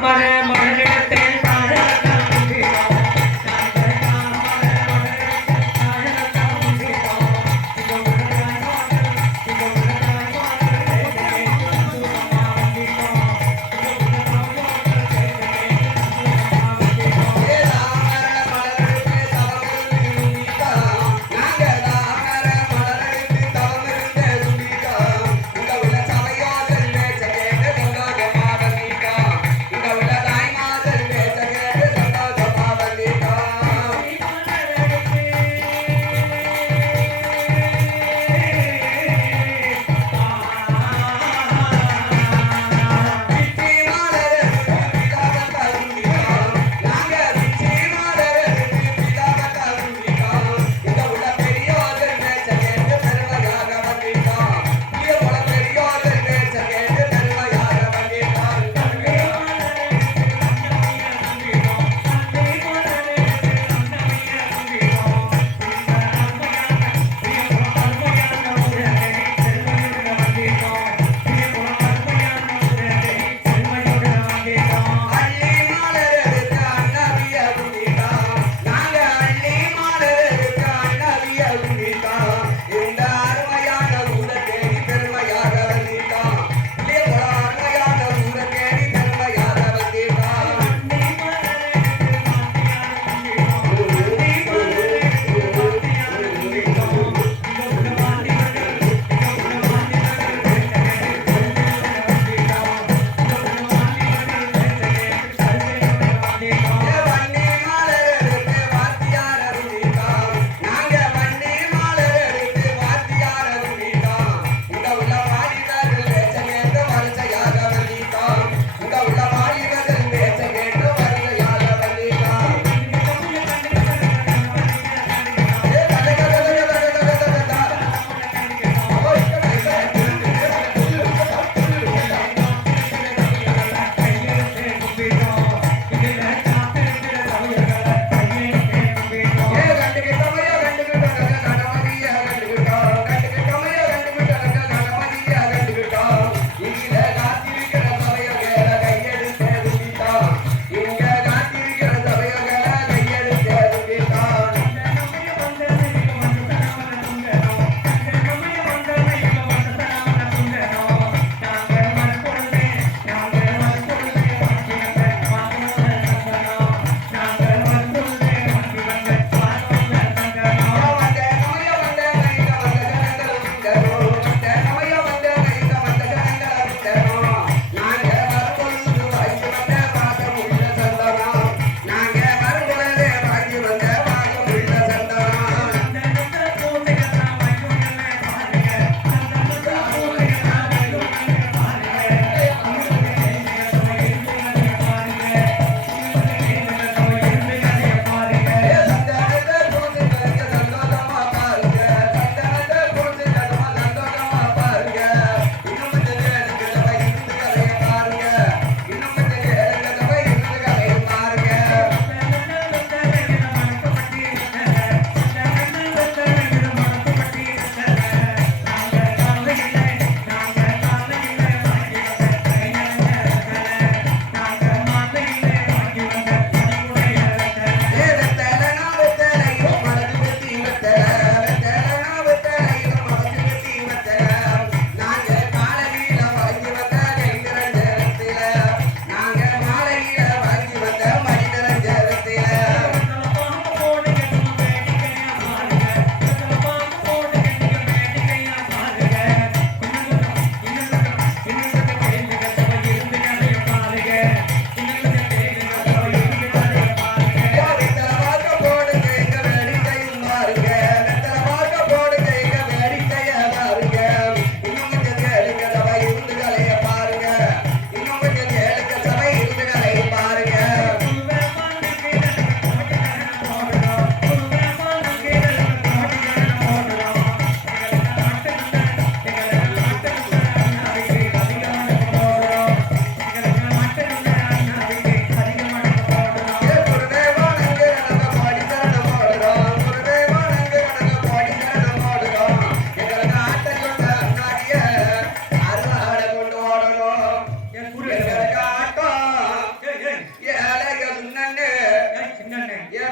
Come on, man.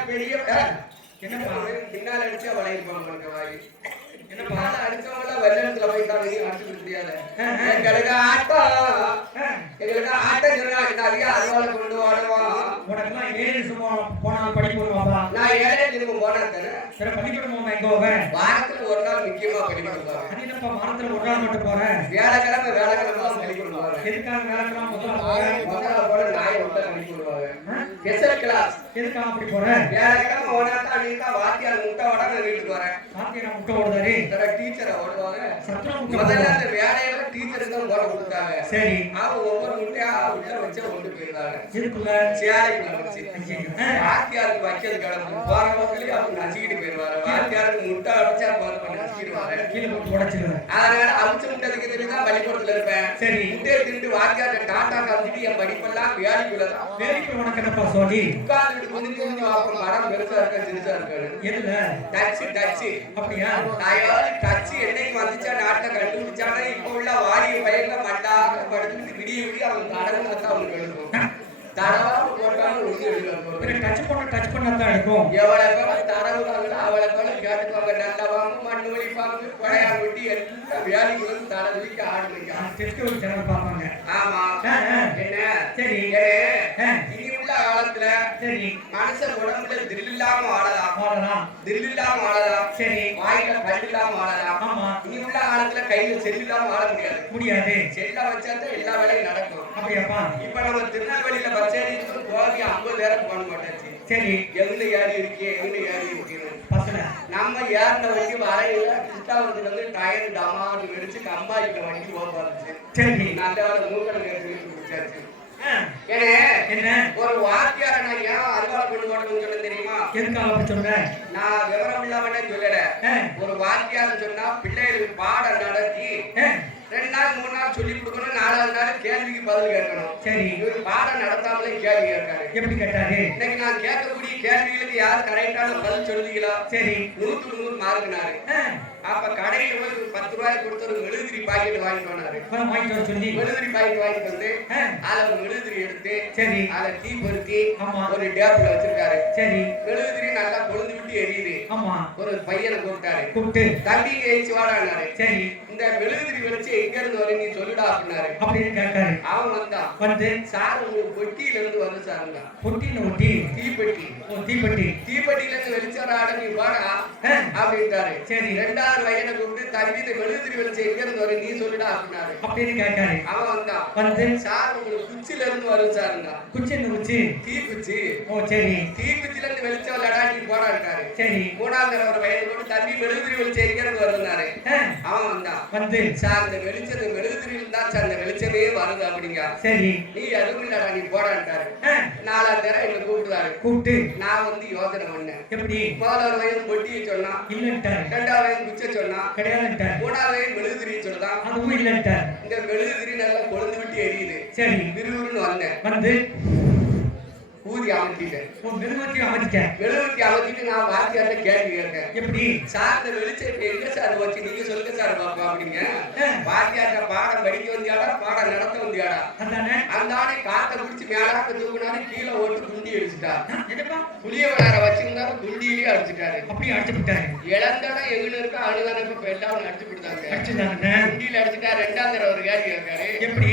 பெரிய ஆ, என்னப்பா பின்னால அடிச்சா வளையிருப்பான் உனக்கு வாய் என்னப்பா பின்னால அடிச்சவங்கள வெள்ளத்துல போய் முடியாது ஆ, ஆ. எங்களுக்கு ஆட்டம் ஆ, எங்களுக்கு ஆட்டம் சொன்னா நிறைய அறுவாலை கொண்டு வருவோம் உனக்கெல்லாம் ஏழு சும்மா போனால் படிப்பு வருவாப்பா நான் ஏழே திரும்ப போனா தானே சரி பள்ளிக்கூடம் எங்க போவேன்? வாரத்துல ஒரு நாள் முக்கியமா பள்ளிக்கூடம் போவேன். அது என்னப்பா வாரத்துல ஒரு நாள் மட்டும் போறேன். வியாழக்கிழமை வேலைக்கிழமை தான் பள்ளிக்கூடம் போவேன். எதுக்காக வேலைக்கெல்லாம் முதல்ல போறேன்? முதல்ல போல நாய் விட்டு பள்ளிக்கூடம் போவேன். ஸ்பெஷல் கிளாஸ் எதுக்காக அப்படி போறேன்? வியாழக்கிழமை ஒரு நாள் தான் நீ தான் வாத்தியார் முட்டை நான் வீட்டுக்கு வரேன். சாத்தியம் முட்டை ஓடுதாரு? டீச்சரை ஓடுவாங்க. முதல்ல. அந்த வேலையெல்லாம் டீச்சருக்கு தான் கொடுத்தாங்க. சரி. அவங்க ஒவ்வொரு முட்டையா உள்ள வச்சு கொண்டு போயிருந்தாங்க எதுக்குள்ள சேலைக்குள்ள வச்சு ஐயையோ. ஆ, வாத்தியாருக்கு வைக்கிறது கிடக்கும் போற மக்களே அவங்க நசுக்கிட்டு போயிருவாரு வாத்தியாருக்கு முட்டை அடிச்சா போற நசுக்கிடுவாரு கீழே போட்டு உடைச்சிருவேன் அதனால அவிச்ச முட்டை இருக்கிறதுக்கு தான் பள்ளிக்கூடத்துல இருப்பேன். சரி. முட்டையை தின்ட்டு வாத்தியார்ட்ட டாட்டா காமிச்சிட்டு என் படிப்பெல்லாம் வேலைக்குள்ள தான். வேலைக்கு உனக்கு என்னப்பா சொல்லி உட்கார்ந்துட்டு கொஞ்சம் கொஞ்சம் பார்ப்போம். மரம் பெருசா இருக்கா சிறுசா இருக்காரு எதுல? டச்சு டச்சு அப்படியா? நான் டச்சு என்னைக்கு வந்துச்சா நாட்டை கண்டுபிடிச்சானா விடிய விடிய அவங்க கடவுள் தான் அவனுக்கு எழுதும் தடவாம போட்டாலும் உறுதி எழுதுவாங்க பின்ன டச் பண்ண டச் பண்ண தான் எடுக்கும். எவ்வளவு பேர் தடவுறாங்களோ அவ்வளவு பேர் கேட்டுப்பாங்க. நல்லவாங்க மண்ணு வலிப்பாங்க கொடையா வெட்டி எல்லாம் வேலைக்கு வந்து தலை ஒரு சேனல் பார்ப்பாங்க. ஆமா. என்ன? சரி. இனி உள்ள காலத்துல சரி. மனுஷன் உடம்புல தில் இல்லாம வாழலாம் சரி வாயில கல் இல்லாம வாழலாம் ஆமா இனி உள்ள காலத்துல கையில செல் இல்லாம வாழ முடியாது. முடியாது செல்ல வச்சா தான் எல்லா வேலையும் நடக்கும். அப்படியாப்பா? இப்ப நம்ம திருநெல்வேலியில பச்சேரி கோவி ஐம்பது பேருக்கு போன மாட்டாச்சு. சரி. எங்க ஏறி இருக்கே? எங்க ஏறி இருக்கேன்னு. பசங்க. நம்ம ஏறின வண்டி வரையில? கிருஷ்ணாவரத்துல இருந்து டயர் டமாட்டு வெடிச்சு கம்பாயில வண்டி ஓப்பாச்சு சரி. நல்ல வேலை மூக்கல் கேட்டு குடிச்சாச்சு ஒரு வாத்தியார நான் ஏன் அருவாளை கொண்டு போடணும்னு சொல்ல தெரியுமா? எதுக்காக அப்படி சொல்ற? நான் விவரம் இல்லாமனே சொல்லல. ஒரு வாத்தியார் சொன்னா பிள்ளைகளுக்கு பாடம் நடத்தி ரெண்டு நாள் மூணு நாள் சொல்லி கொடுக்கணும் நாலாவது நாள் கேள்விக்கு பதில் கேட்கணும். சரி. இவர் பாடம் நடத்தாமலே கேள்வி கேட்காரு. எப்படி கேட்டாரு? இன்னைக்கு நான் கேட்கக்கூடிய கேள்விகளுக்கு யார் கரெக்டான பதில் சொல்லுவீங்களோ சரி. நூத்துக்கு நூறு மார்க்குனாரு அப்ப கடையில போய் ஒரு பத்து ரூபாய்க்கு கொடுத்து ஒரு மெழுதிரி பாக்கெட் வாங்கிட்டு வந்தாரு வாங்கிட்டு சொல்லி. மெழுதிரி பாக்கெட் வாங்கிட்டு வந்து ஆ, அதுல ஒரு மெழுதிரி எடுத்து சரி. அதுல தீ பொருத்தி. ஒரு டேப்ல வச்சிருக்காரு. சரி. மெழுதிரி ஆமா. ஒரு பையனை கூப்பிட்டாரு. கூப்பிட்டு தம்பிங்க எழுச்சி வாடானாரு சரி. இந்த மெழுதிரி வெளிச்சு எங்க இருந்து வரும் நீ சொல்லுடா அப்படின்னாரு. அப்படின்னு கேட்காரு அவன் வந்தான். வந்து சார் உங்களுக்கு பொட்டியில இருந்து வருது சாருங்க பொட்டின்னு ஒட்டி. தீப்பெட்டி. தீப்பெட்டி. தீப்பெட்டியில இருந்து வெளிச்சராட நீ வாடா. அப்படின்ட்டாரு. சரி. ரெண்டாவது பையனை கூப்பிட்டு தம்பி இந்த மெழுதிரி வெளிச்சு எங்க இருந்து வரும் நீ சொல்லுடா அப்படின்னாரு. அப்படின்னு கேட்காரு அவன் வந்தான். வந்து சார் உங்களுக்கு குச்சில இருந்து வரும் சாருங்க குச்சி இந்த குச்சி? தீ குச்சி ஓ சரி. தீ குச்சில இருந்து வெளிச்சம் போடா இருக்காரு. சரி. மூணாவது ஒரு பையனை கூப்பிட்டு தம்பி மெழுதிரி வெளிச்சு எங்க இருந்து வருதுனாரு ஆ, அவன் வந்தான். வந்து. சார் இந்த வெளிச்சம் மெழுதிரியில் தான் சார் இந்த வெளிச்சமே வருது அப்படிங்க. சரி. நீ அதுவும் இல்லடா நீ போடான்ட்டாரு நாலாவது நேரம் எங்களை கூப்பிடுவாரு. கூப்பிட்டு. நான் வந்து யோசனை பண்ணேன். எப்படி? முதல்ல ஒரு வயது பொட்டியை சொன்னான். இல்லன்ட்டார். ரெண்டாவது குச்சை சொன்னான் கிடையாதுன்ட்டார். மூணாவது மெழுகுதிரியை சொல்றான் அதுவும் இல்லன்ட்டார். இந்த மெழுகுதிரி நல்லா கொழுந்து விட்டு எரியுது. சரி. விறுவிறுன்னு வந்தேன். வந்து ஊதி அமர்த்திட்டேன். உன் மெதுவத்தி அமைச்சிட்டேன் மெழுகுத்தி அமர்த்திட்டு நான் வாத்தியார்ட்ட கேள்வி கேட்டேன். எப்படி? சார் இந்த எங்க சார் வச்சு நீங்க சொல்லுங்க சார் பாப்பா அப்படிங்க. வாத்தியார்ட்ட பாடம் படிக்க வந்தியாடா பாடம் நடத்த வந்தியாடா? அந்த ஆணை காத்த பிடிச்சி மேலாக்க தூக்குனாரு கீழே ஓட்டு குண்டி என்னப்பா? புளிய விளையாட வச்சிருந்தாரு குண்டியிலேயே அடிச்சுட்டாரு. அப்படியே அடிச்சு விட்டாரு இளந்தடம் எங்கன்னு இருக்கா அழுதானப்ப எல்லாம் அடிச்சு விடுதாங்க அடிச்சுட்டாங்க. குண்டியில அடிச்சுட்டா ரெண்டாம் தடவை ஒரு கேள்வி கேட்காரு எப்படி?